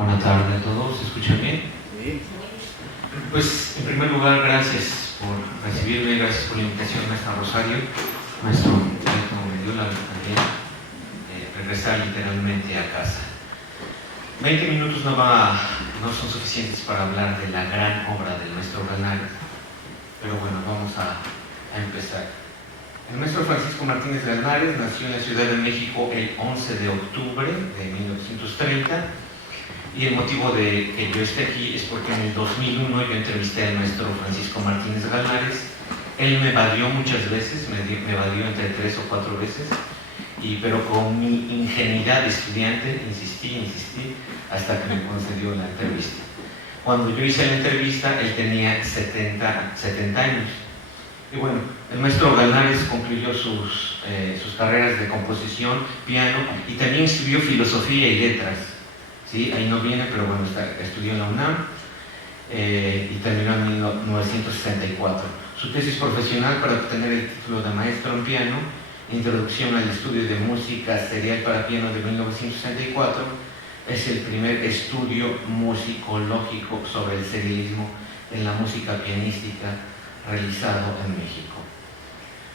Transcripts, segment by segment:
Buenas tardes a todos, ¿se escuchan bien? Sí. Pues en primer lugar, gracias por recibirme, gracias por la invitación, maestra Rosario, maestro Mediola también, regresar literalmente a casa. 20 minutos no son suficientes para hablar de la gran obra del maestro Galnares, pero bueno, vamos a empezar. El maestro Francisco Martínez Galnares nació en la Ciudad de México el 11 de octubre de 1930, y el motivo de que yo esté aquí es porque en el 2001 yo entrevisté al maestro Francisco Martínez Galnares. Él me evadió muchas veces, me evadió entre 3 o 4 veces, pero con mi ingenuidad de estudiante insistí hasta que me concedió la entrevista. Cuando yo hice la entrevista, él tenía 70 años. Y bueno, el maestro Galnares concluyó sus carreras de composición, piano, y también estudió filosofía y letras. ¿Sí? Ahí no viene, pero bueno, estudió en la UNAM y terminó en 1964. Su tesis profesional para obtener el título de maestro en piano, Introducción al estudio de música serial para piano de 1964, es el primer estudio musicológico sobre el serialismo en la música pianística realizado en México.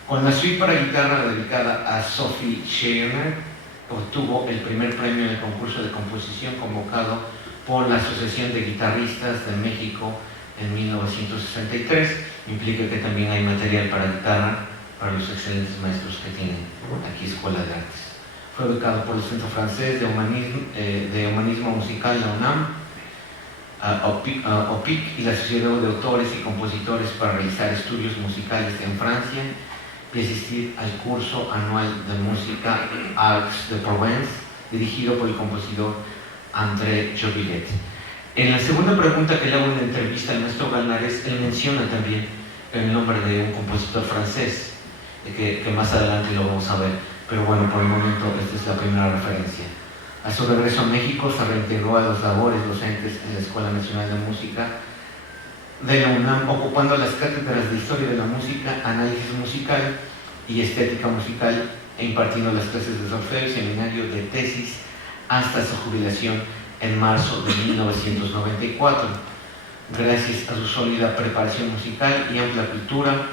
Con la suite para guitarra dedicada a Sophie Scheiner, obtuvo el primer premio en el concurso de composición convocado por la Asociación de Guitarristas de México en 1963. Implica que también hay material para guitarra para los excelentes maestros que tienen aquí Escuela de Artes. Fue becado por el Centro Francés de Humanismo Musical, la UNAM, OPIC y la Sociedad de Autores y Compositores para realizar estudios musicales en Francia y asistir al curso anual de música Arts de Provence, dirigido por el compositor André Jobillet. En la segunda pregunta que le hago en la entrevista al maestro Galnares, él menciona también el nombre de un compositor francés, que más adelante lo vamos a ver, pero bueno, por el momento esta es la primera referencia. A su regreso a México se reintegró a las labores docentes en la Escuela Nacional de Música de la UNAM, ocupando las cátedras de Historia de la Música, Análisis Musical y Estética Musical, e impartiendo las clases de solfeo y seminario de tesis hasta su jubilación en marzo de 1994. Gracias a su sólida preparación musical y amplia cultura,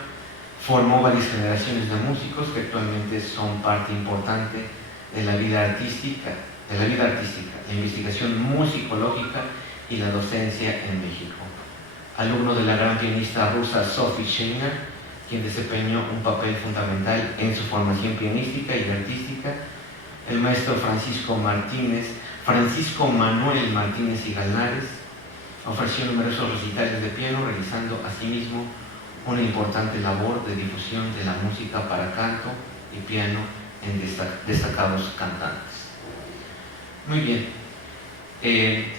formó varias generaciones de músicos que actualmente son parte importante de la vida artística, la investigación musicológica y la docencia en México. Alumno de la gran pianista rusa Sophie Scheiner, quien desempeñó un papel fundamental en su formación pianística y artística, el maestro Francisco Manuel Martínez y Galnares ofreció numerosos recitales de piano, realizando asimismo una importante labor de difusión de la música para canto y piano en destacados cantantes. Muy bien.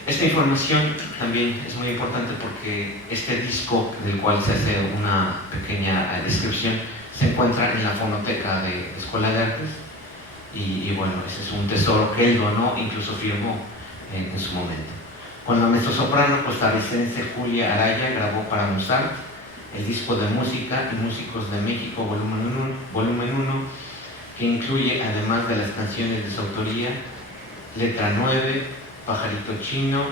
Esta información también es muy importante porque este disco, del cual se hace una pequeña descripción, se encuentra en la fonoteca de Escuela de Artes y bueno, ese es un tesoro que él donó, incluso firmó en su momento. Con la mezzosoprano costarricense Julia Araya grabó para Mozart el disco de música y músicos de México volumen 1, que incluye, además de las canciones de su autoría, Letra 9, Pajarito Chino,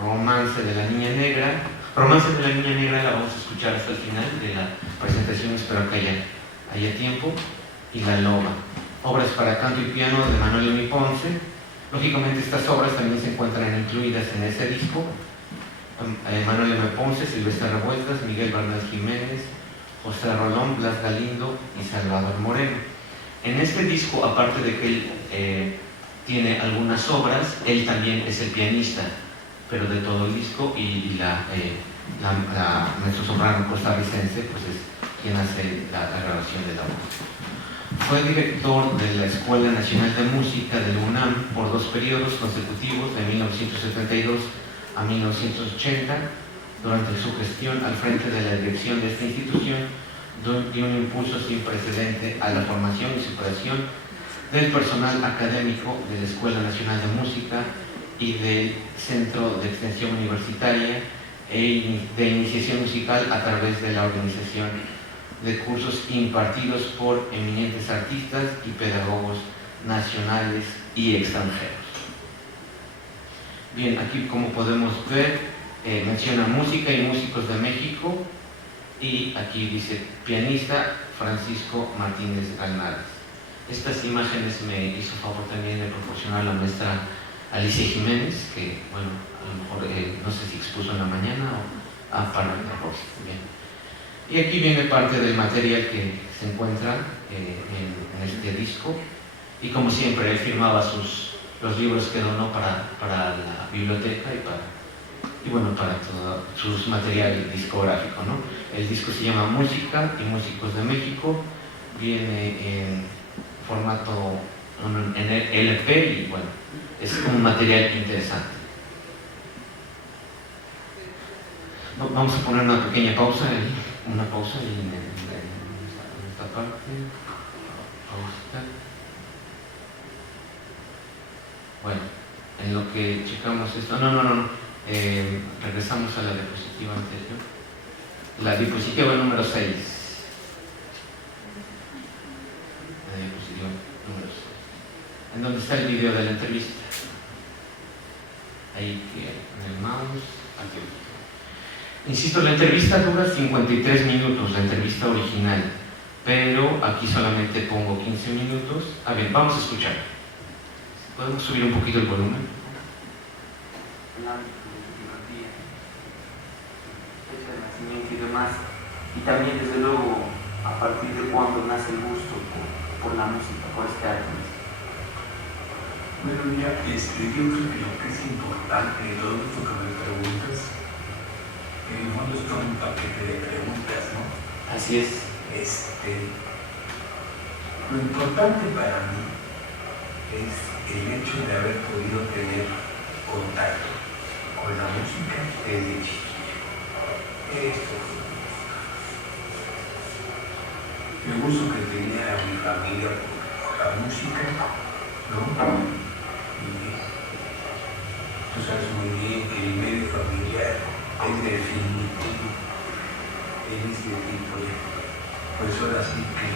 Romance de la Niña Negra. Romance de la Niña Negra la vamos a escuchar hasta el final de la presentación, espero que haya tiempo, y La Loba. Obras para canto y piano de Manuel Emi Ponce. Lógicamente estas obras también se encuentran incluidas en ese disco. Manuel Emi Ponce, Silvestre Revueltas, Miguel Bernal Jiménez, José Rolón, Blas Galindo y Salvador Moreno. En este disco, aparte de que él tiene algunas obras, él también es el pianista, pero de todo el disco, y la mezzosoprano costarricense pues es quien hace la grabación de la voz. Fue director de la Escuela Nacional de Música de la UNAM por 2 periodos consecutivos, de 1972 a 1980. Durante su gestión al frente de la dirección de esta institución, dio un impulso sin precedente a la formación y superación del personal académico de la Escuela Nacional de Música y del Centro de Extensión Universitaria de Iniciación Musical, a través de la organización de cursos impartidos por eminentes artistas y pedagogos nacionales y extranjeros. Bien, aquí como podemos ver, menciona música y músicos de México, y aquí dice pianista Francisco Martínez Galnares. Estas imágenes me hizo favor también de proporcionar la maestra Alicia Jiménez, que bueno, a lo mejor no sé si expuso en la mañana o para el propósito. Bien. Y aquí viene parte del material que se encuentra en este disco, y como siempre él firmaba los libros que donó para la biblioteca y bueno, para todo su material discográfico, ¿no? El disco se llama Música y Músicos de México, viene en formato en LP, y bueno, es un material interesante. Vamos a poner una pequeña pausa en esta parte. Pausa. Bueno, en lo que checamos esto, regresamos a la diapositiva anterior, la diapositiva número 6. La diapositiva número 6, en donde está el video de la entrevista. Ahí en el mouse, aquí. Insisto, la entrevista dura 53 minutos, la entrevista original, pero aquí solamente pongo 15 minutos. Bien, vamos a escuchar. ¿Podemos subir un poquito el volumen? El ámbito de fotografía, fecha de nacimiento y demás, y también desde luego a partir de cuándo nace el gusto por la música, por este arte. Bueno, mira, yo creo que lo que es importante de todo esto que me preguntas, en el fondo es todo un paquete de preguntas, ¿no? Así es. Lo importante para mí es el hecho de haber podido tener contacto con la música desde chiquillo. Esto fue el gusto que tenía mi familia por la música, ¿no? Y tú sabes muy bien que el medio familiar es definitivo en este tipo de... Pues ahora sí que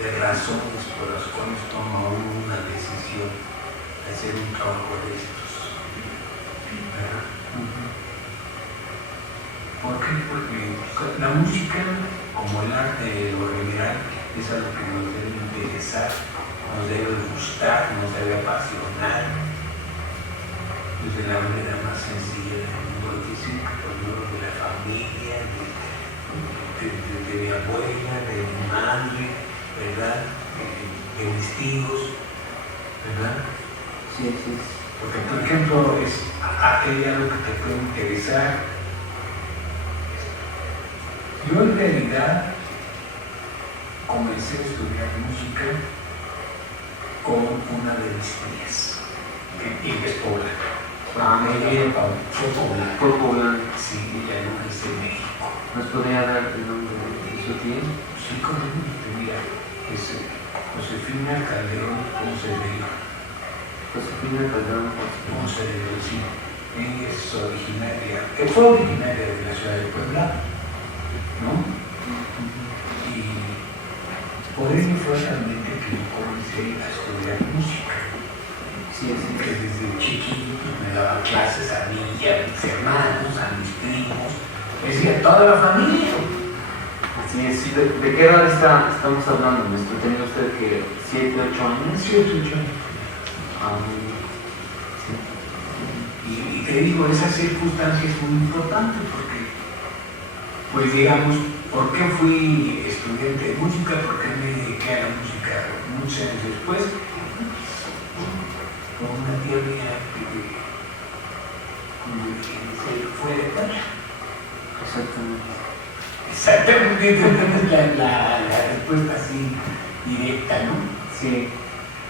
de razones por las cuales toma uno una decisión de hacer un trabajo de estos. ¿Verdad? ¿Por qué? Porque la música, como el arte de lo general, es algo que nos debe interesar, nos debe gustar, nos debe apasionar, desde la manera más sencilla del mundo, decir, de la familia, de mi abuela, de mi madre, ¿verdad? De mis tíos, ¿verdad? Sí. Porque, por ejemplo, es algo que te puede interesar. Yo en realidad comencé a estudiar música con una de mis tías, y es poblana. Fue poblana. Sí, ella no es de México. ¿Nos podría dar el nombre de su tía? Sí, como mira, es Josefina Calderón Ponce de León. Josefina Calderón Ponce de León, sí. Ella es fue originaria de la ciudad de Puebla, ¿no? Y por ello fue realmente que yo comencé a estudiar música. Sí, que desde chiquito me daban clases a mí y a mis hermanos, a mis primos, es decir, a toda la familia. Así es. ¿De qué edad estamos hablando, maestro? ¿Tenía usted que 7, 8 años? 7, 8 años. Sí. Y te digo, esa circunstancia es muy importante porque, pues digamos, ¿por qué fui estudiante de música? ¿Por qué me dediqué a la música muchos años después? Con una tía mía que se fue de Puebla. Exactamente, la respuesta así directa, ¿no? Sí.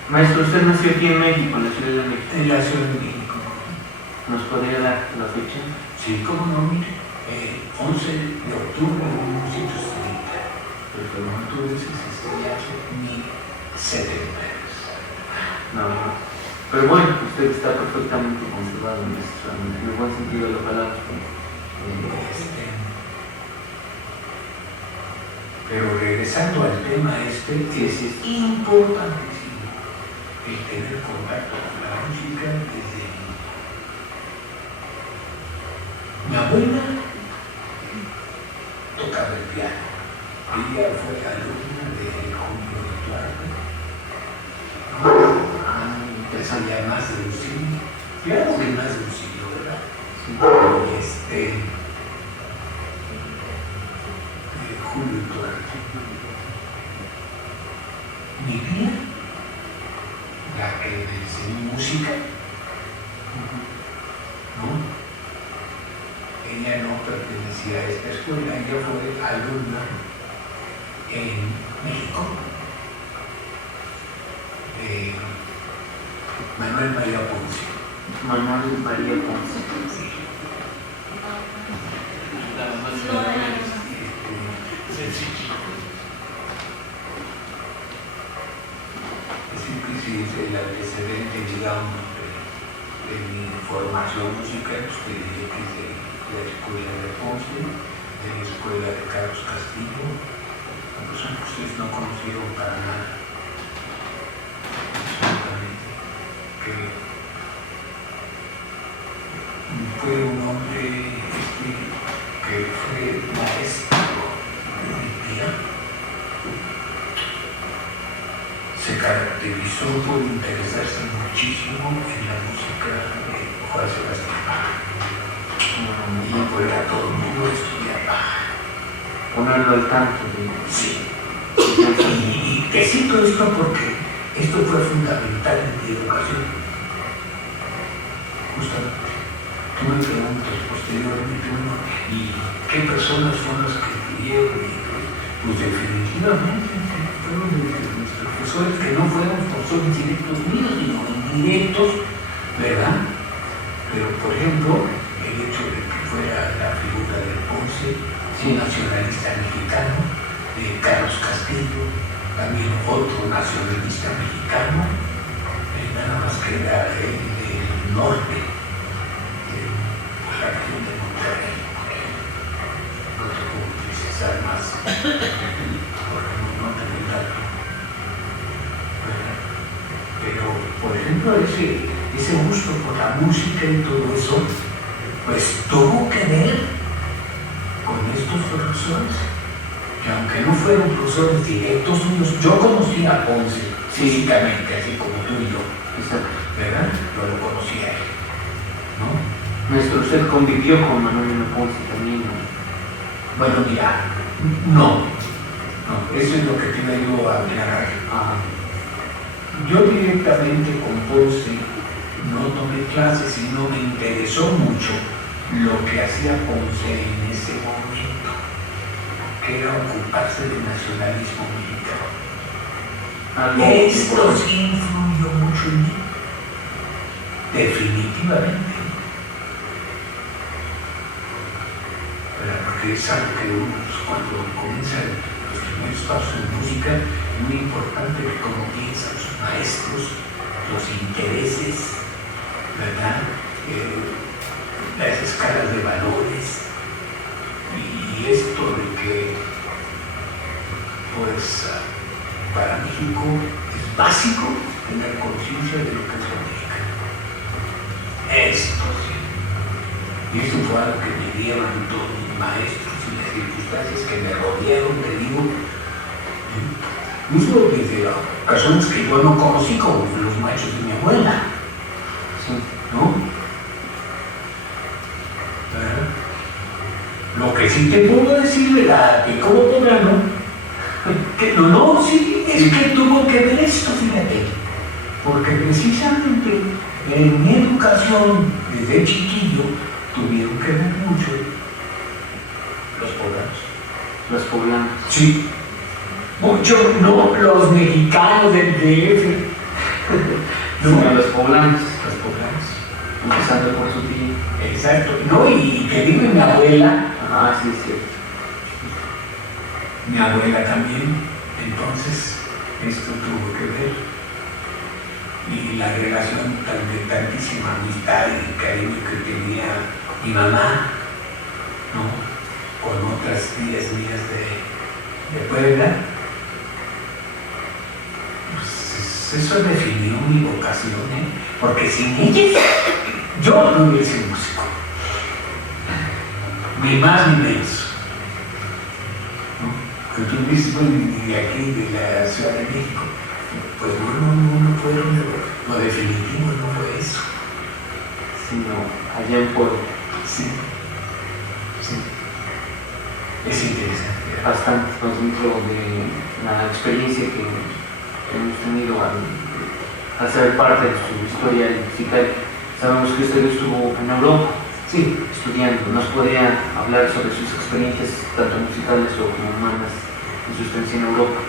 Maestro, usted nació aquí en México, en la Ciudad de México. En la Ciudad de México. ¿Nos podría dar la fecha? Sí, cómo no, mire. 11 de octubre de 1930. Pero no tuve ese hace ni 70 años. No. Pero bueno, usted está perfectamente conservado en el buen sentido de la palabra. Pero regresando al tema que es importantísimo, el tener contacto con la música desde mi abuela tocaba el piano. Ella fue alumna de Julio Duarte. Ya más de un siglo, claro que más de un siglo, ¿verdad? Julio Duarte. Mi tía, la que me enseñó música, ¿no? Ella no pertenecía a esta escuela, ella fue alumna en México de Manuel María Ponce. Manuel María Ponce. Sí. Sí, es el antecedente, digamos, de mi formación musical, pues te diré que es de la escuela de Ponce, de la escuela de Carlos Castillo. Pues ustedes no conocieron para nada, absolutamente, que fue un hombre que fue maestro de mi tía. Se caracterizó por interesarse muchísimo en la música de Juan Sebastián Bach. Y pues a todo el mundo estudiar Bach. Ponerlo al tanto de... Sí. Y te cito esto porque esto fue fundamental en mi educación. Justamente. Tú me preguntas posteriormente, bueno, ¿y qué personas fueron las que tuvieron? Pues definitivamente fueron nuestros profesores que no fueron profesores directos míos, sino indirectos, ¿verdad? Pero, por ejemplo, el hecho de que fuera la figura de Ponce, un nacionalista mexicano, de Carlos Castillo, también otro nacionalista mexicano, nada más que era el del norte, de la región de Monterrey. No te puedo precisar más, porque no tengo el dato. Pero, por ejemplo, ese gusto por la música y todo eso, pues tuvo que ver con estos profesores, que aunque no fueron profesores directos míos, yo conocí a Ponce físicamente, así como tú y yo, ¿verdad? Yo lo conocí a él, ¿no? Maestro, ¿usted convivió con Manuel M. Ponce también, no? Bueno, mira, no, eso es lo que te iba yo a aclarar. Yo directamente con Ponce no tomé clases y no me interesó mucho lo que hacía Ponce en ese momento, que era ocuparse del nacionalismo mexicano. Esto sí influyó mucho en mí, definitivamente. Porque es algo que uno, cuando comienza los primeros pasos en música, es muy importante que como piensan sus maestros, los intereses, ¿verdad? Las escalas de valores, y esto de que, pues, para México es básico tener conciencia de lo que es la música. Esto sí. Y eso fue algo que me dieron todos mis maestros y las circunstancias que me rodearon, te digo, incluso desde personas que yo no conocí, como los maestros de mi abuela, ¿no? Lo que sí te puedo decir, ¿verdad? Que como poblano, que no, sí, es que tuvo que ver esto, fíjate, porque precisamente en mi educación, desde chiquillo, tuvieron que ver mucho los poblanos. Los poblanos. Sí. Mucho, no los mexicanos del DF. No, los poblanos. Los poblanos. Empezando por su tía. Exacto. No, y que digo mi abuela. Sí, sí. Mi abuela también. Entonces, esto tuvo que ver. Y la relación de tantísima amistad y cariño que tenía mi mamá, ¿no? Con otras tías mías de Puebla, pues es pues eso definió mi vocación, porque sin ellas yo no hubiera sido músico, ni más ni menos. ¿No? Tú dices, bueno, y aquí de la Ciudad de México, pues no fue lo definitivo, no fue eso. Sino allá en Puebla. Sí. Es interesante. Bastante, pues, dentro de la experiencia que hemos tenido al ser parte de su historia musical. Sabemos que usted estuvo en Europa, Sí. estudiando. ¿Nos podría hablar sobre sus experiencias, tanto musicales o como humanas, en su estancia en Europa?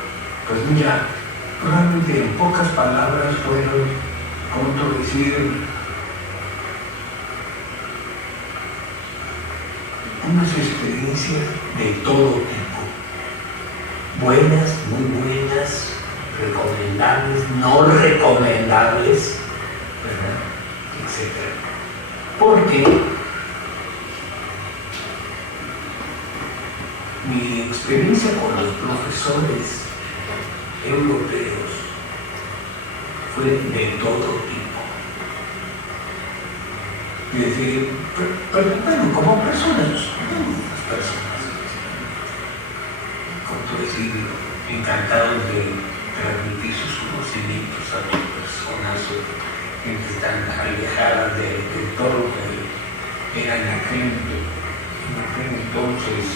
Pues mira, realmente en pocas palabras fueron, como decir, unas experiencias de todo tipo, buenas, muy buenas, recomendables, no recomendables, ¿verdad? Etcétera. Porque mi experiencia con los profesores europeos fue de todo tipo. Es decir, pero bueno, como personas, como decir, encantados de transmitir sus conocimientos a las personas, o gente tan alejada de todo lo que era en aquel entonces.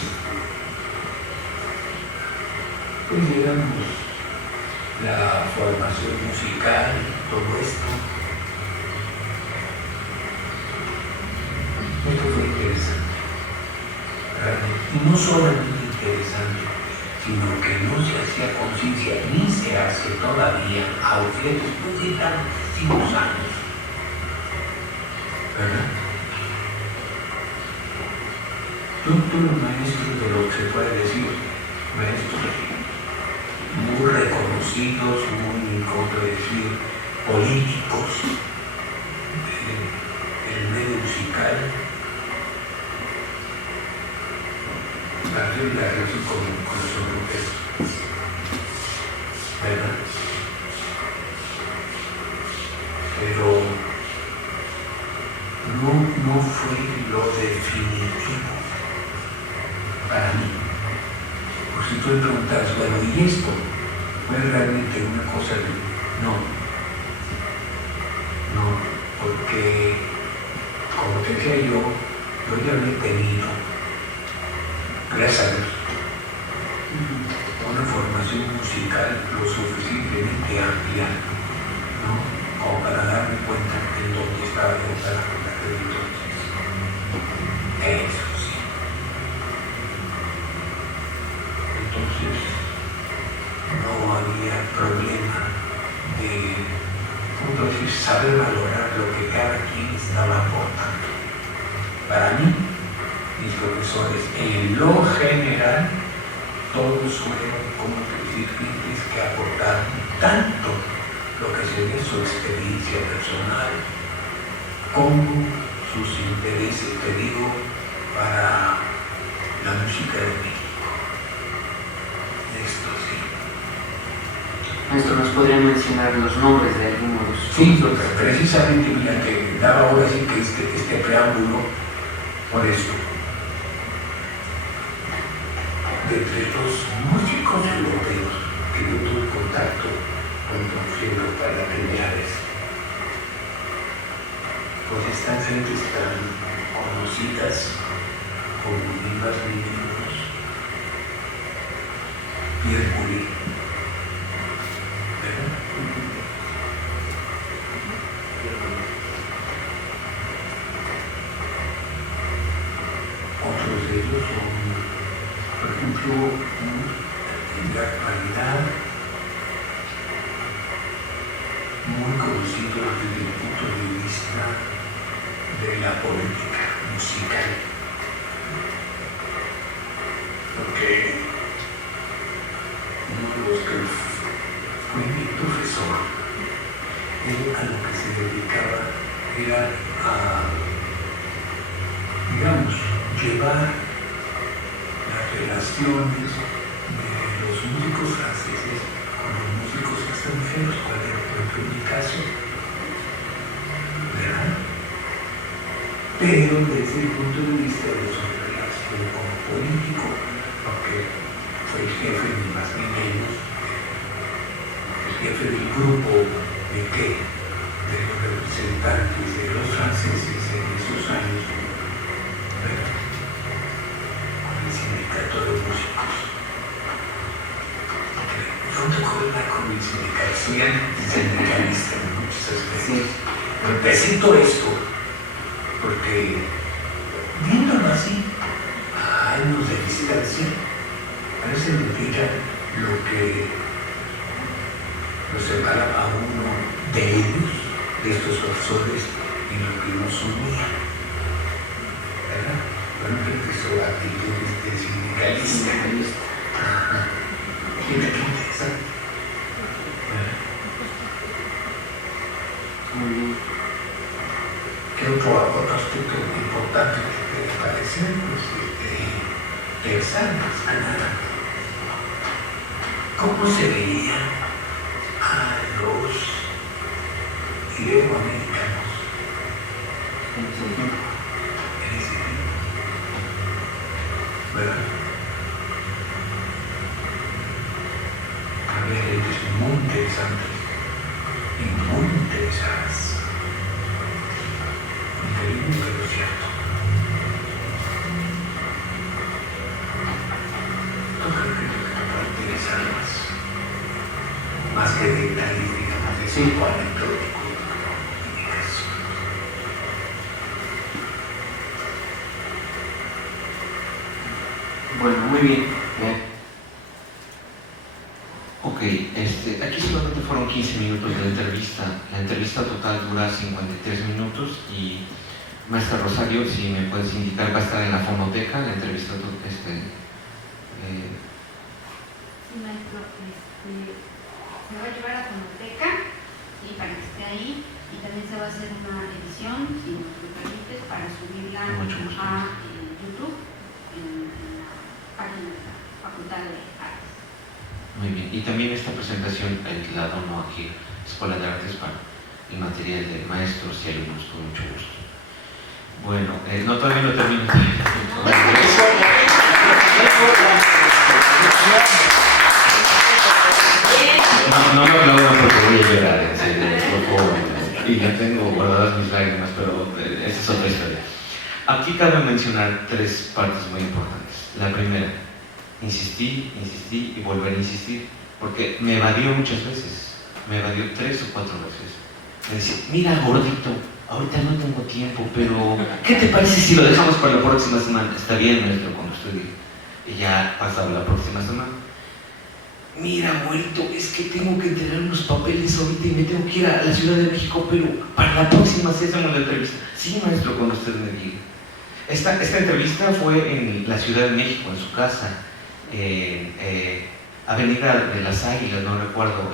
Pues digamos, la formación musical, todo esto. Esto fue interesante, realmente. Y no solamente interesante, sino que no se hacía conciencia, ni se hace todavía, aunque después de tantísimos años. ¿Verdad? Tuve maestros de lo que se puede decir, maestros muy reconocidos, muy, ¿cómo decir?, políticos del medio musical. Hacer la relación con los europeos, ¿verdad? Pero no fue lo definitivo para mí. Por si tú me preguntas, bueno, ¿y esto? ¿Fue realmente una cosa de...? No, porque, como te decía yo ya había tenido, gracias a Dios, una formación musical lo suficientemente amplia, ¿no?, como para darme cuenta de dónde estaba yo para aquel entonces. Eso sí. Entonces, no había problema de, ¿cómo decir?, saber valorar lo que cada quien estaba aportando. Para mí, mis profesores, en lo general, todos fueron, como decir, gentes que aportaron tanto lo que sería su experiencia personal como sus intereses, te digo, para la música de México. Esto sí. Maestro, ¿nos podría mencionar los nombres de algunos? Sí, precisamente, mira, que daba ahora sí que este preámbulo por esto. De entre los músicos europeos que yo tuve contacto cuando fui a Europa la primera vez, pues están gentes tan conocidas como ni más ni menos Pierre Boulez, ¿verdad? Otros de ellos son, por ejemplo, en la actualidad, muy conocidos desde el punto de vista de la política musical. Porque uno de los que fue mi profesor, él a lo que se dedicaba era a, digamos, llevar las relaciones de los músicos franceses con los músicos extranjeros, cuál era el fue mi caso, ¿verdad? Pero desde el punto de vista de su relación como político, porque fue el jefe ni más ni menos, el jefe del grupo de qué, de los representantes de los franceses en esos años, ¿verdad? Con el sindicato de músicos. Yo me acuerdo con el sindicato, soy antisindicalista en muchos aspectos, pero presento esto porque, viéndolo así, a años de distancia, parece mentira lo que nos separa a uno de ellos, de estos profesores, y lo que nos unía, ¿verdad? Bueno, creo que son actitudes de sindicalista. Qué interesante. Muy bien. ¿Qué otro aspecto importante que te parece? Pues, interesante, más que nada. ¿Cómo se veía a los iberoamericanos en ese tiempo? ¿Verdad? Había leyes muy interesantes y muy interesadas. Increíble, pero cierto. Yo creo que te puede interesar más que detalles, digamos, de tipo anecdótico en mi caso. Bueno, muy bien. Ok, aquí solamente fueron 15 minutos de la entrevista. La entrevista total dura 53 minutos y maestra Rosario, si me puedes indicar, va a estar en la fonoteca, la entrevista Sí, maestro, se va a llevar a la fonoteca, sí, para que esté ahí, y también se va a hacer una edición, si nos lo permites, para subirla a YouTube, en la página de la Facultad de Artes. Muy bien, y también esta presentación la dono aquí, Escuela de Artes, para el material de maestros y alumnos, con mucho gusto. Bueno, no, todavía no termino. No me aplaudan porque voy a llorar, en serio, por favor. Y ya tengo guardadas mis lágrimas, pero esa es otra historia. Aquí cabe mencionar tres partes muy importantes. La primera, insistí y volver a insistir, porque me evadió muchas veces, me evadió 3 o 4 veces. Me decía, mira gordito, ahorita no tengo tiempo, pero ¿qué te parece si lo dejamos para la próxima semana? Está bien, maestro, cuando usted diga. Y ya pasaba la próxima semana. Mira, abuelito, es que tengo que entregar unos papeles ahorita y me tengo que ir a la Ciudad de México, pero para la próxima sí hacemos la entrevista. Sí, maestro, cuando usted me diga. Esta entrevista fue en la Ciudad de México, en su casa, Avenida de las Águilas, no recuerdo,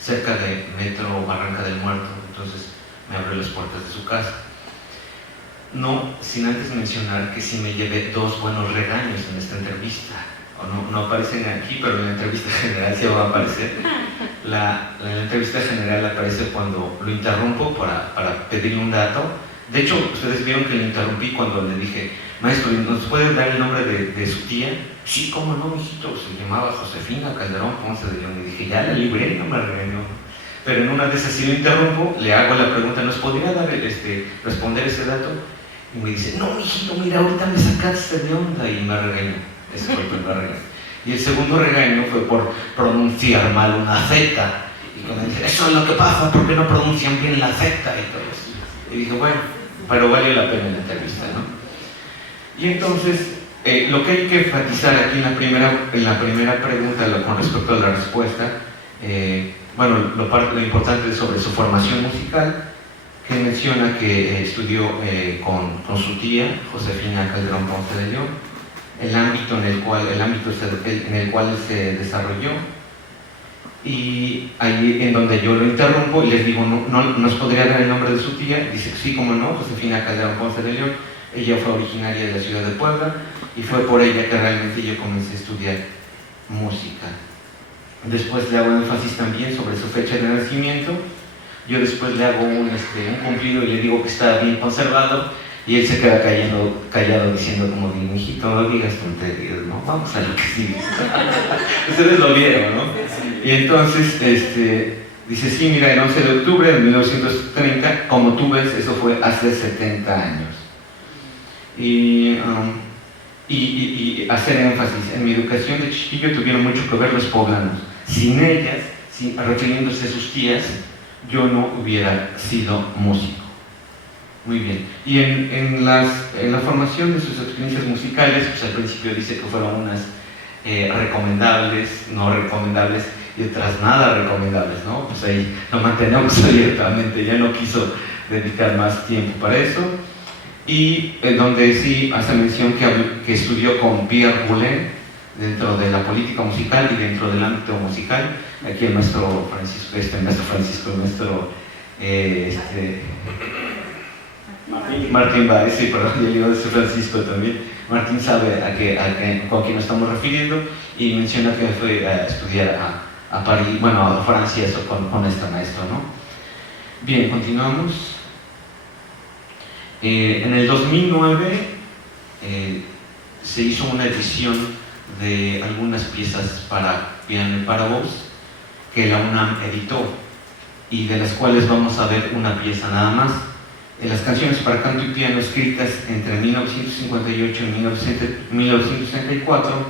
cerca de Metro Barranca del Muerto. Entonces me abrió las puertas de su casa. No sin antes mencionar que sí me llevé 2 buenos regaños en esta entrevista. No aparecen aquí, pero en la entrevista general sí va a aparecer. La entrevista general aparece cuando lo interrumpo para pedirle un dato. De hecho, ustedes vieron que lo interrumpí cuando le dije, maestro, ¿nos puede dar el nombre de su tía? Sí, cómo no, mijito, se llamaba Josefina Calderón Ponce de León. Y dije, ya la libré, no me regañó. Pero en una de esas sí lo interrumpo, le hago la pregunta, ¿nos podría dar responder ese dato? Y me dice, no, mijito, mira, ahorita me sacaste de onda, y me regañó. Ese fue el primer regaño. Y el segundo regaño fue por pronunciar mal una Z. Y cuando dice, eso es lo que pasa, ¿por qué no pronuncian bien la Z? Y todo eso. Y dije, bueno, pero valió la pena la entrevista, ¿no? Y entonces, lo que hay que enfatizar aquí en la primera pregunta, con respecto a la respuesta, bueno, lo importante es sobre su formación musical, que menciona que estudió con su tía, Josefina Calderón Ponce de León, el ámbito en el cual él se desarrolló, y ahí en donde yo lo interrumpo y les digo, no ¿nos podría dar el nombre de su tía? Dice, sí, como no, Josefina Calderón Ponce de León. Ella fue originaria de la ciudad de Puebla y fue por ella que realmente yo comencé a estudiar música. Después le hago énfasis también sobre su fecha de nacimiento, yo después le hago un cumplido y le digo que está bien conservado, y él se queda callado diciendo como, hijito, no digas tonterías, ¿no? Vamos a lo que sigue. Ustedes lo vieron, ¿no? Y entonces, dice, sí, mira, el 11 de octubre de 1930, como tú ves, eso fue hace 70 años. Y hacer énfasis, en mi educación de chiquillo tuvieron mucho que ver los poblanos. Sin ellas, refiriéndose a sus tías, yo no hubiera sido músico. Muy bien. Y en la formación de sus experiencias musicales, pues al principio dice que fueron unas recomendables, no recomendables, y otras nada recomendables, ¿no? Pues ahí lo mantenemos abiertamente, ya no quiso dedicar más tiempo para eso. Y donde sí hace mención que estudió con Pierre Boulez dentro de la política musical y dentro del ámbito musical. Aquí el maestro Francisco, Martín Báez, sí, perdón, yo digo de Francisco también. Martín sabe con quién nos estamos refiriendo, y menciona que fue a estudiar a París, bueno, a Francia, eso con este maestro, ¿no? Bien, continuamos. En el 2009 se hizo una edición de algunas piezas para piano y para voz que la UNAM editó, y de las cuales vamos a ver una pieza nada más. Las canciones para canto y piano escritas entre 1958 y 1964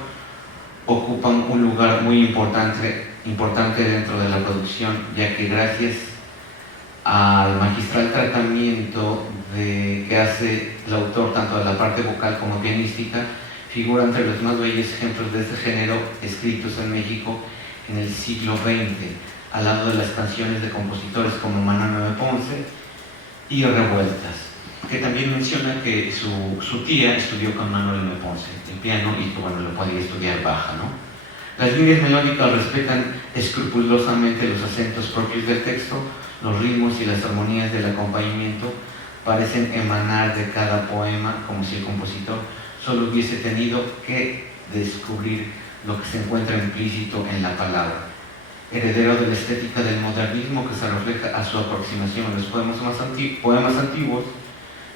ocupan un lugar muy importante dentro de la producción, ya que gracias al magistral tratamiento que hace el autor tanto de la parte vocal como pianística, figura entre los más bellos ejemplos de este género escritos en México en el siglo XX, al lado de las canciones de compositores como Manuel M. Ponce y Revueltas, que también menciona que su tía estudió con Manuel M. Ponce el piano, y que bueno, lo podía estudiar Baja, ¿no? Las líneas melódicas respetan escrupulosamente los acentos propios del texto, los ritmos y las armonías del acompañamiento parecen emanar de cada poema, como si el compositor solo hubiese tenido que descubrir lo que se encuentra implícito en la palabra. Heredero de la estética del modernismo que se refleja a su aproximación a los poemas antiguos,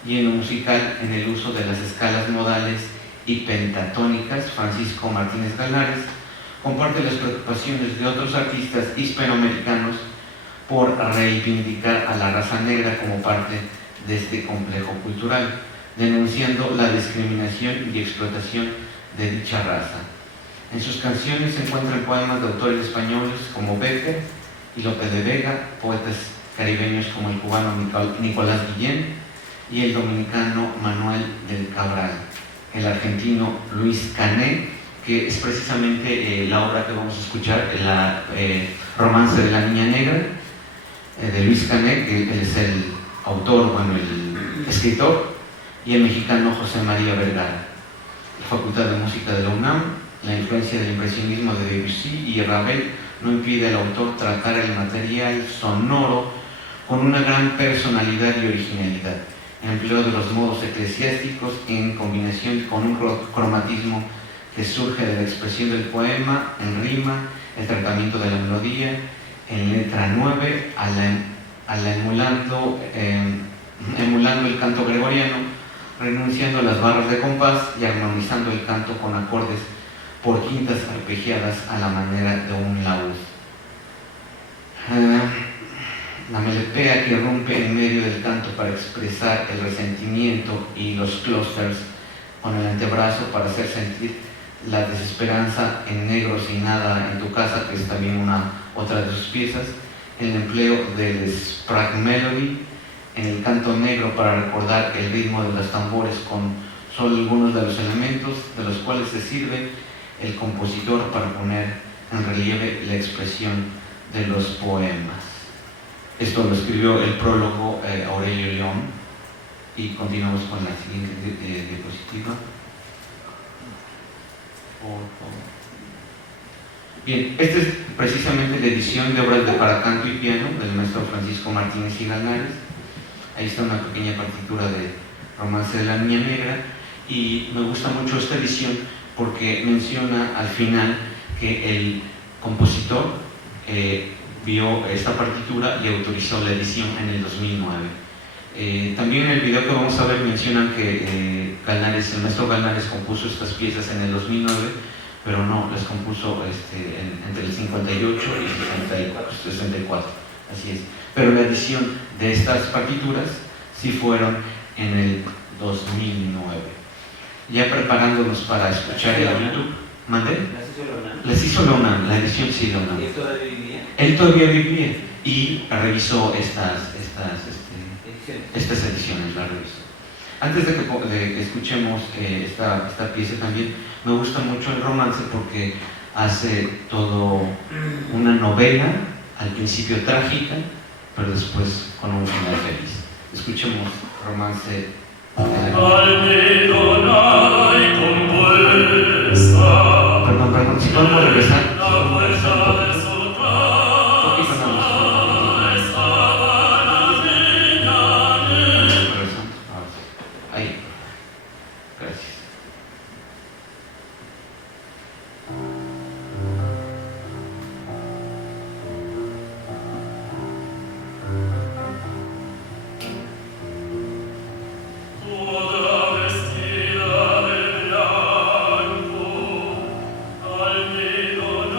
y en lo musical, en el uso de las escalas modales y pentatónicas, Francisco Martínez Galares comparte las preocupaciones de otros artistas hispanoamericanos por reivindicar a la raza negra como parte de este complejo cultural, denunciando la discriminación y explotación de dicha raza. En sus canciones se encuentran poemas de autores españoles como Bécquer y Lope de Vega, poetas caribeños como el cubano Nicolás Guillén y el dominicano Manuel del Cabral, el argentino Luis Cané, que es precisamente la obra que vamos a escuchar, el Romance de la Niña Negra, de Luis Cané, que él es el autor, bueno, el escritor, y el mexicano José María Vergara. La Facultad de Música de la UNAM. La influencia del impresionismo de Debussy y Ravel no impide al autor tratar el material sonoro con una gran personalidad y originalidad, el empleo de los modos eclesiásticos en combinación con un cromatismo que surge de la expresión del poema en rima, el tratamiento de la melodía en letra 9, emulando el canto gregoriano, renunciando a las barras de compás y armonizando el canto con acordes por quintas arpegiadas a la manera de un laúd. La melopea que irrumpe en medio del canto para expresar el resentimiento, y los clústers con el antebrazo para hacer sentir la desesperanza en Negro sin nada en tu casa, que es también otra de sus piezas, el empleo del Sprague Melody en el canto negro para recordar el ritmo de los tambores con solo algunos de los elementos de los cuales se sirve el compositor para poner en relieve la expresión de los poemas. Esto lo escribió el prólogo Aurelio León, y continuamos con la siguiente diapositiva. Bien, esta es precisamente la edición de obras para canto y piano del maestro Francisco Martínez y Galares. Ahí está una pequeña partitura de Romance de la Niña Negra, y me gusta mucho esta edición porque menciona al final que el compositor vio esta partitura y autorizó la edición en el 2009. También en el video que vamos a ver mencionan que el maestro Galnares compuso estas piezas en el 2009, pero no, las compuso entre el 58 y 64, así es. Pero la edición de estas partituras sí fueron en el 2009. Ya preparándonos para escuchar el YouTube. ¿Mandé? Las hizo la UNAM, la edición sí la UNAM. ¿Y él todavía vivía? Él todavía vivía y revisó estas ediciones, la revisó. Antes de que escuchemos esta pieza también, me gusta mucho el romance porque hace todo una novela, al principio trágica, pero después con un final feliz. Escuchemos romance. Perdón, si podemos regresar. Ahí. Gracias. Al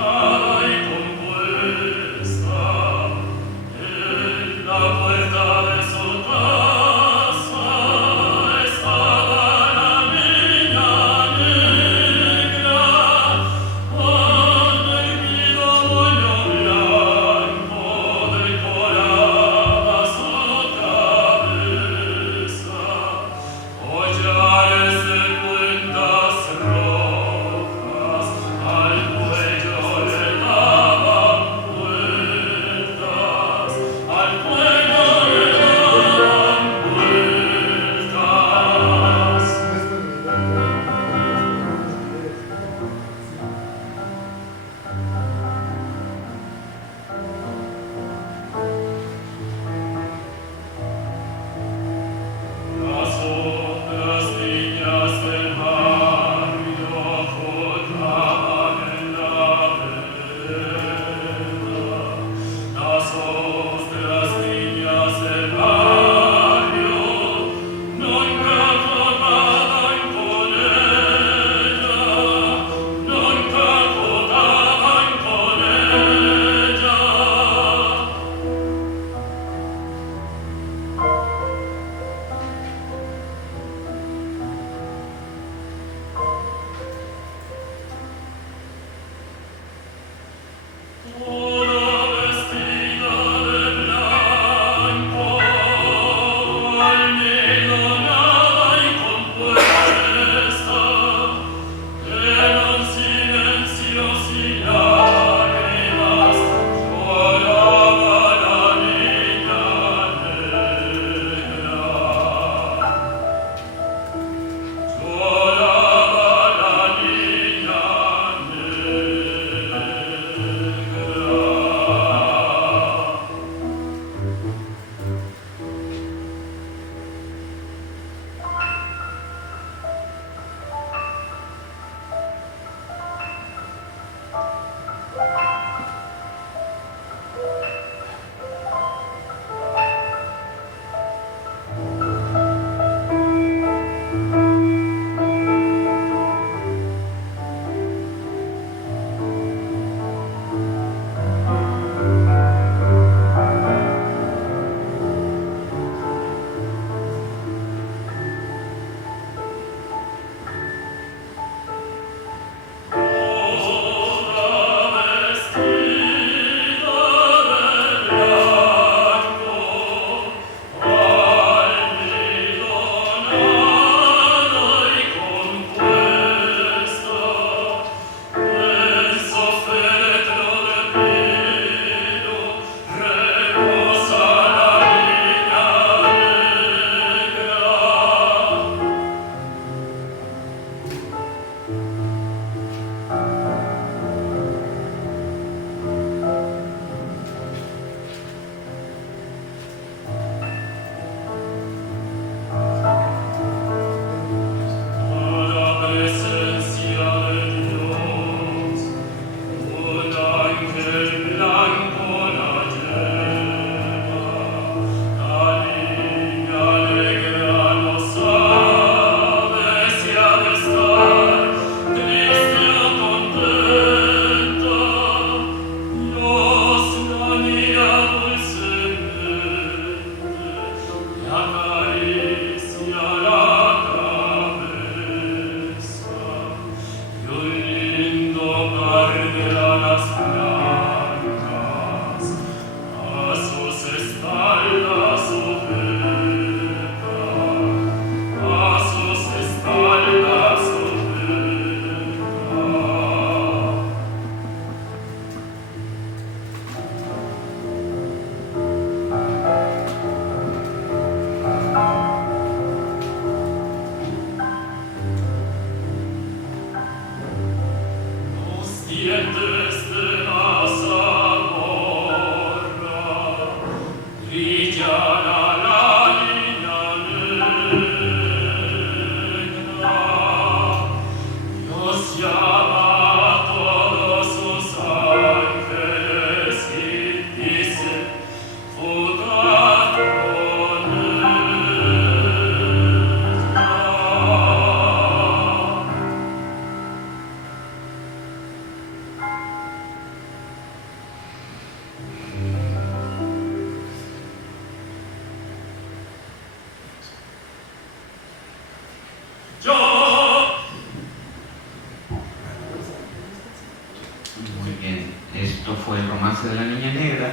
de la Niña Negra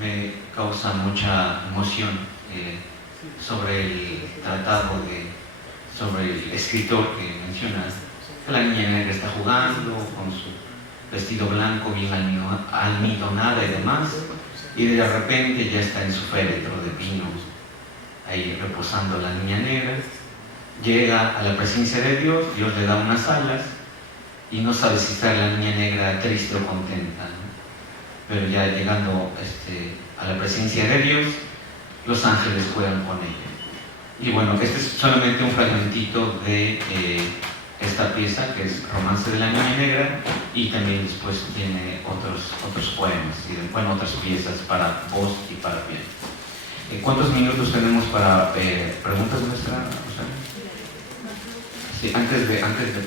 me causa mucha emoción sobre el tratado sobre el escritor que mencionas, que la Niña Negra está jugando con su vestido blanco bien almidonada y demás, y de repente ya está en su féretro de pino, ahí reposando la Niña Negra. Llega a la presencia de Dios, Dios le da unas alas y no sabe si está la Niña Negra triste o contenta, ¿no? Pero ya llegando a la presencia de Dios, los ángeles juegan con ella. Y bueno, este es solamente un fragmentito de esta pieza, que es Romance de la Niña Negra, y también después tiene otros poemas y bueno, otras piezas para voz y para piano. ¿Cuántos minutos tenemos para preguntas, maestra? Sí, antes de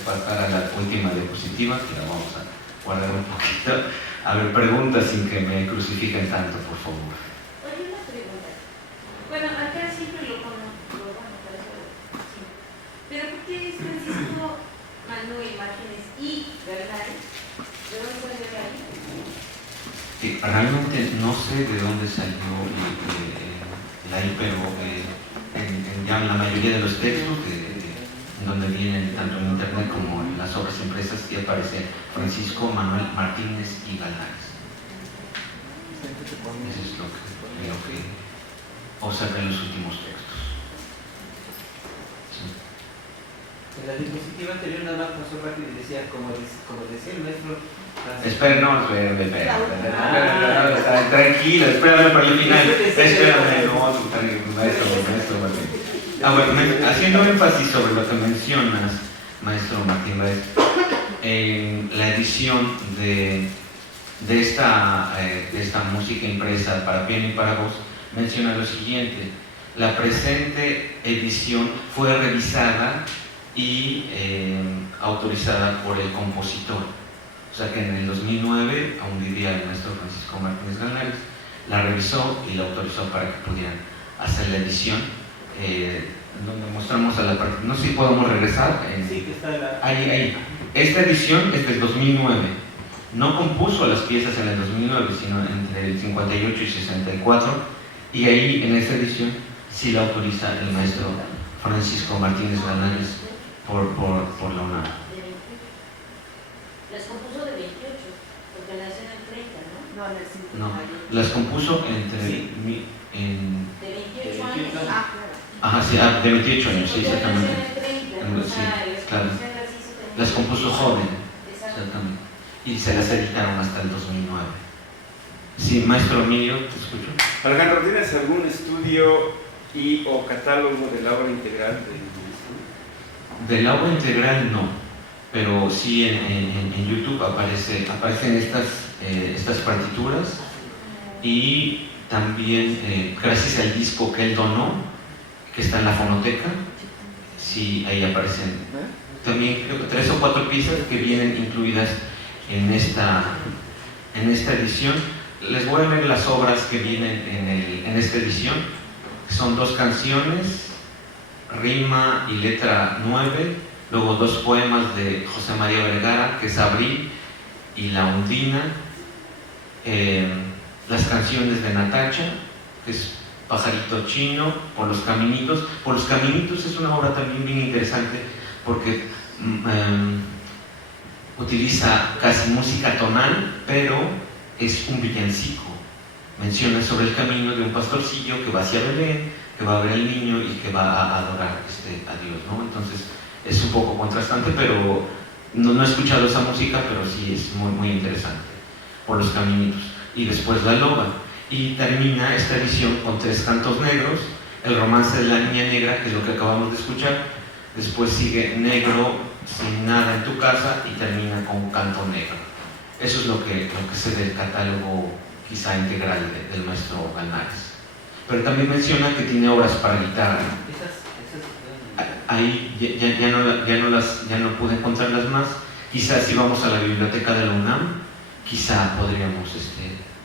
pasar a la última diapositiva, que la vamos a guardar un poquito, a ver, preguntas sin que me crucifiquen tanto, por favor. Oye, una pregunta. Bueno, acá siempre lo conozco, sí. Pero ¿por qué es Francisco Manuel Martínez y Galares? ¿De dónde salió de ahí? Sí, realmente no sé de dónde salió el ahí, pero ya en la mayoría de los textos donde vienen tanto en internet como en las obras impresas, y aparece Francisco Manuel Martínez y Galares. Eso es lo que observé en los últimos textos. Sí. En la diapositiva anterior nada más pasó rápido y decía, como decía el maestro. Espera, tranquila, espérame para el final. Espérame, maestro. Bueno, haciendo énfasis sobre lo que mencionas, maestro Martín Reyes, en la edición de esta música impresa para piano y para voz, menciona lo siguiente: la presente edición fue revisada y autorizada por el compositor. O sea que en el 2009, aún vivía el maestro Francisco Martínez Galares, la revisó y la autorizó para que pudieran hacer la edición, donde mostramos a la parte. No sé si podemos regresar. Sí, que está la... Ahí. Esta edición es del 2009. No compuso las piezas en el 2009, sino entre el 58 y 64. Y ahí, en esta edición, sí la autoriza el maestro Francisco Martínez Galares por la UNAM. Las compuso de 28, porque nació en el 30, ¿no? No, en el 50. No, las compuso entre... Sí. De 28 años. Ah, claro. Ajá, sí, de 28 años, sí, Porque exactamente. nació en el 30, Sí, o sea, claro. Las compuso joven, exactamente. Y se las editaron hasta el 2009. Sí, maestro Emilio, te escucho. Alejandro, ¿tienes algún estudio o catálogo de la obra integral del maestro? De la obra integral no, pero sí en YouTube aparecen estas partituras, y también gracias al disco que él donó, que está en la fonoteca, sí, ahí aparecen también creo que 3 o 4 piezas que vienen incluidas en esta edición. Les voy a leer las obras que vienen en esta edición. Son 2 canciones, rima y letra 9, luego 2 poemas de José María Vergara, que es Abril y La Undina, las canciones de Natacha, que es Pajarito Chino, Por los Caminitos. Por los Caminitos es una obra también bien interesante porque utiliza casi música tonal, pero es un villancico. Menciona sobre el camino de un pastorcillo que va hacia Belén, que va a ver al niño y que va a adorar a Dios, ¿no? Entonces es un poco contrastante, pero no he escuchado esa música, pero sí es muy, muy interesante. Por los Caminitos. Y después La Loba. Y termina esta edición con 3 cantos negros: el Romance de la Niña Negra, que es lo que acabamos de escuchar. Después sigue Negro sin nada en tu casa y termina con Canto Negro. Eso es lo que sé del catálogo quizá integral del maestro Galares. Pero también menciona que tiene obras para guitarra. Ahí ya no pude encontrarlas más. Quizás si vamos a la biblioteca de la UNAM, quizá podríamos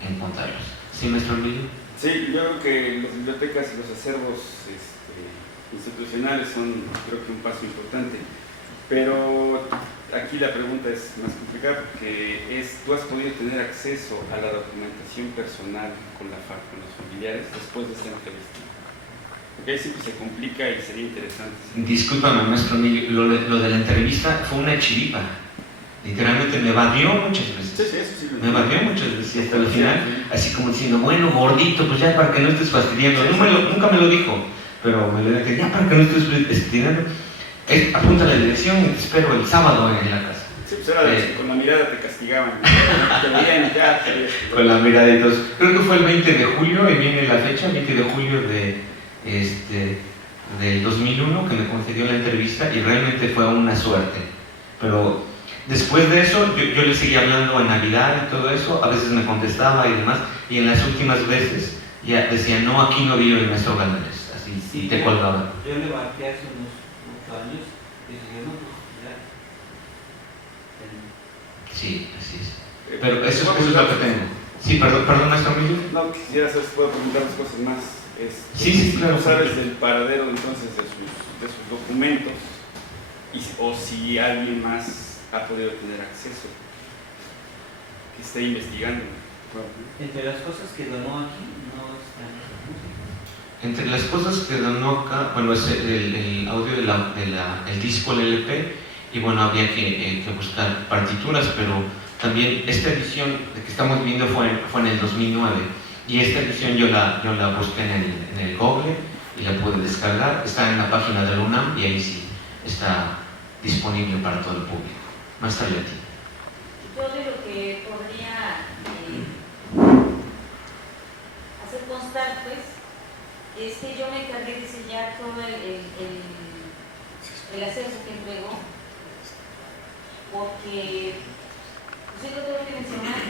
encontrarlos. ¿Sí, maestro Emilio? Sí, yo creo que las bibliotecas y los acervos institucionales son, creo que, un paso importante. Pero aquí la pregunta es más complicada porque tú has podido tener acceso a la documentación personal con la FARC, con los familiares, después de esta entrevista. Porque ahí sí que se complica y sería interesante. Discúlpame, maestro Emilio, lo de la entrevista fue una chiripa. Literalmente me evadió muchas veces. Sí, sí, eso sí. Me evadió muchas veces y hasta el final, así como diciendo, bueno, gordito, pues ya para que no estés fastidiando. Nunca me lo dijo, pero me lo dije, ya para que no estés fastidiando. Apunta la dirección y te espero el sábado en la casa. Sí, pues era con la mirada te castigaban. Te veían y ya. Con la miraditos. Creo que fue el 20 de julio, y viene la fecha, 20 de julio del 2001, que me concedió la entrevista y realmente fue una suerte. Pero después de eso, yo le seguía hablando en Navidad y todo eso, a veces me contestaba y demás, y en las últimas veces ya decía, no, aquí no vive el maestro Galvez, así, y te colgaba. Yo le marqué hace unos años y dije, no, pues ya. Sí, así es. Pero eso es lo que tengo. Sí, perdón, maestro Emilio. No, quisiera saber si puedo preguntar las cosas más. Sí, claro. ¿No sabes del paradero entonces de sus documentos? O si alguien más ha podido tener acceso, que esté investigando. Entre las cosas que donó aquí, no están. Entre las cosas que donó acá, bueno, es el audio el disco, el LP, y bueno, había que buscar partituras, pero también esta edición que estamos viendo fue en el 2009, y esta edición yo la busqué en el Google y la pude descargar, está en la página de la UNAM y ahí sí está disponible para todo el público. Maestra Leti. Yo de lo que podría hacer constar, pues, es que yo me encargué de sellar todo el acceso que entregó, porque pues, lo tengo que mencionar.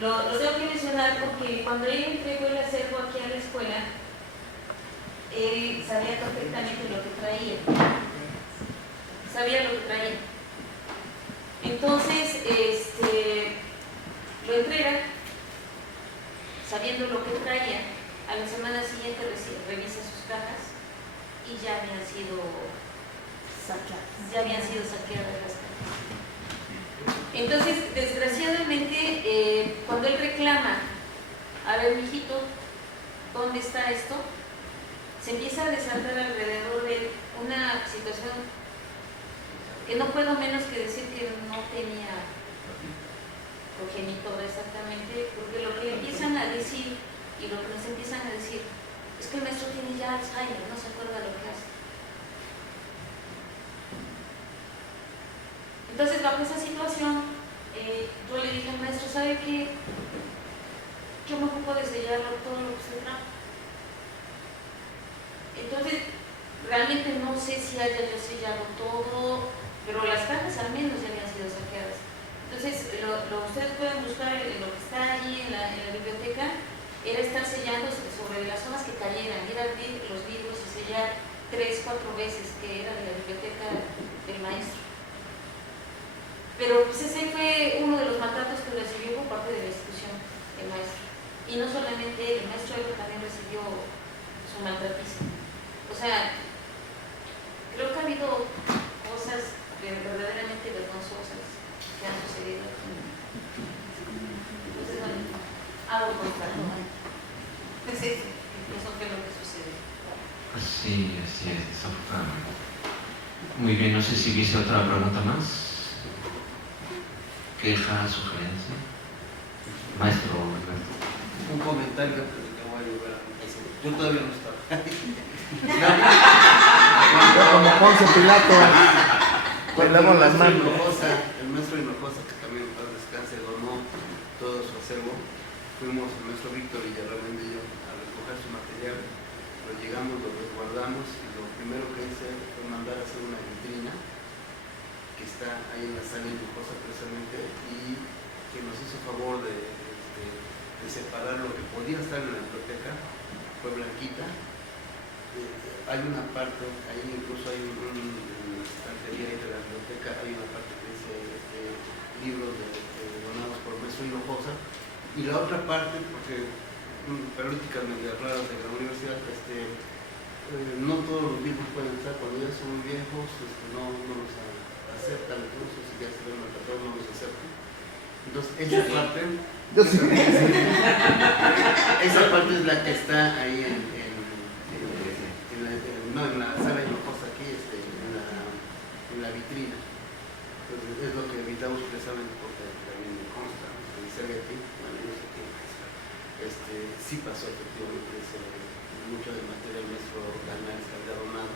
Lo tengo que mencionar porque cuando él entregó el acervo aquí a la escuela, él sabía perfectamente lo que traía. Sabía lo que traía. Entonces, lo entrega, sabiendo lo que traía. A la semana siguiente revisa sus cajas y ya habían sido saqueadas las cajas. Entonces, desgraciadamente, cuando él reclama, a ver, mijito, ¿dónde está esto? Se empieza a desatar alrededor de una situación que no puedo menos que decir que no tenía progenitora exactamente, porque lo que empiezan a decir y lo que nos empiezan a decir es que el maestro tiene ya Alzheimer, no se acuerda lo que hace. Entonces, bajo esa situación, yo le dije al maestro, ¿sabe qué? Yo me ocupo de sellarlo todo lo que usted trajo. Entonces, realmente no sé si haya yo sellado todo, pero las cajas al menos ya habían sido saqueadas. Entonces, ustedes pueden buscar lo que está allí en la biblioteca, era estar sellando sobre las zonas que cayeran, ir a abrir los libros y sellar 3-4 veces, que era de la biblioteca del maestro. Pero pues ese fue uno de los mandatos que recibió por parte de la institución, el maestro. Y no solamente él, el maestro también recibió su maltratiza. O sea, creo que ha habido cosas verdaderamente vergonzosas que han sucedido aquí. Entonces, bueno, hago constar, ¿no? Entonces, eso fue lo que sucedió. Sí, así es, desafortunadamente. Muy bien, no sé si hubiese otra pregunta más. Queja, sugerencia. Maestro Alberto. Un comentario antes de que voy a llevar a mi casa. Yo todavía no estaba. Como Ponce Pilato, con las manos. El maestro Hinojosa, que también en paz descanse, donó todo su acervo. Fuimos el maestro Víctor Villarreal y yo a recoger su material. Lo llegamos, lo resguardamos y lo primero que hice fue mandar a hacer una vitrina que está ahí en la sala Hinojosa precisamente y que nos hizo favor de separar lo que podía estar en la biblioteca. Fue blanquita. Hay una parte, ahí incluso hay en la estantería de la biblioteca, hay una parte que dice libros donados por el maestro Hinojosa, y la otra parte, porque políticas medio raras de la universidad, no todos los libros pueden estar, cuando ya son viejos, no los aceptan cursos y ya se ven maltratados, no los aceptan. Entonces, esa parte, Yo sí. esa parte es la que está ahí en la sala Hinojosa aquí, en la vitrina. Entonces, es lo que evitamos precisamente porque también me consta, en Sergeti, bueno, yo sé que sí pasó efectivamente mucho del material nuestro canal se había donado.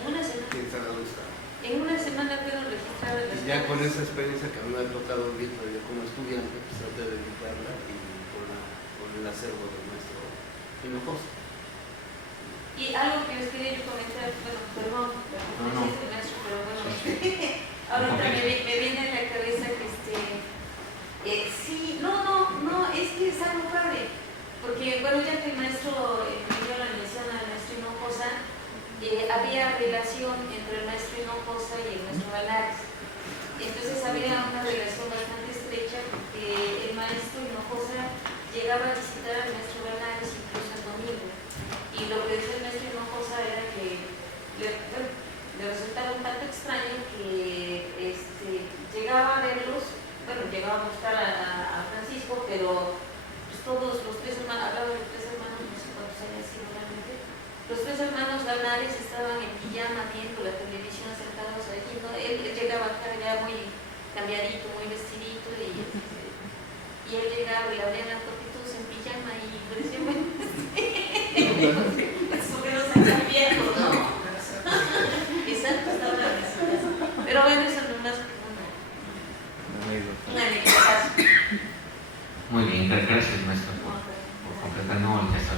En una semana. ¿Quién sabe dónde está? En una semana fueron registradas las Y ya con casas. esa experiencia que a mí me ha tocado vivir yo como estudiante, pues traté de evitarla y con el acervo de nuestro Hinojosa. Y algo que les quería yo comentar, bueno, perdón, la conferencia del maestro, pero bueno, ahorita me viene a la cabeza que sí, no, es que es algo padre, porque bueno, ya que el maestro me dio la mención al maestro Hinojosa, había relación entre el maestro Hinojosa y el maestro Galares. Entonces había una relación bastante estrecha porque el maestro Hinojosa llegaba a visitar al maestro Galares incluso el domingo. Y lo que decía el maestro Hinojosa era que le resultaba un tanto extraño que llegaba a verlos, bueno, llegaba a buscar a Francisco, pero pues, todos los tres hermanos, hablaba de tres hermanos, no sé cuántos habían sido realmente, los tres hermanos Ganares estaban en pijama viendo la televisión sentados allí, ¿no? Él llegaba acá ya muy cambiadito, muy vestidito, y él llegaba y le abrían la puerta y todos en pijama y parecía bueno. Eso que no se han viejo, ¿no? Exacto, estaba la visita. Pero bueno, eso no es más que una anécdota. Muy bien, gracias maestro por completar el gesto.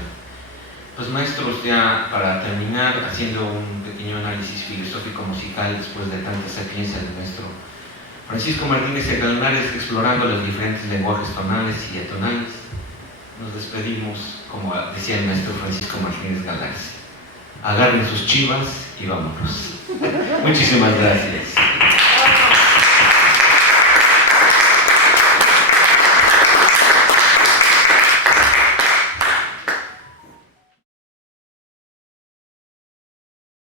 Pues maestros, ya para terminar, haciendo un pequeño análisis filosófico musical después de tanta sapiencia del maestro Francisco Martínez de Galares, explorando los diferentes lenguajes tonales y atonales, nos despedimos, como decía el maestro Francisco Martínez Galares. Agarren sus chivas y vámonos. Muchísimas gracias.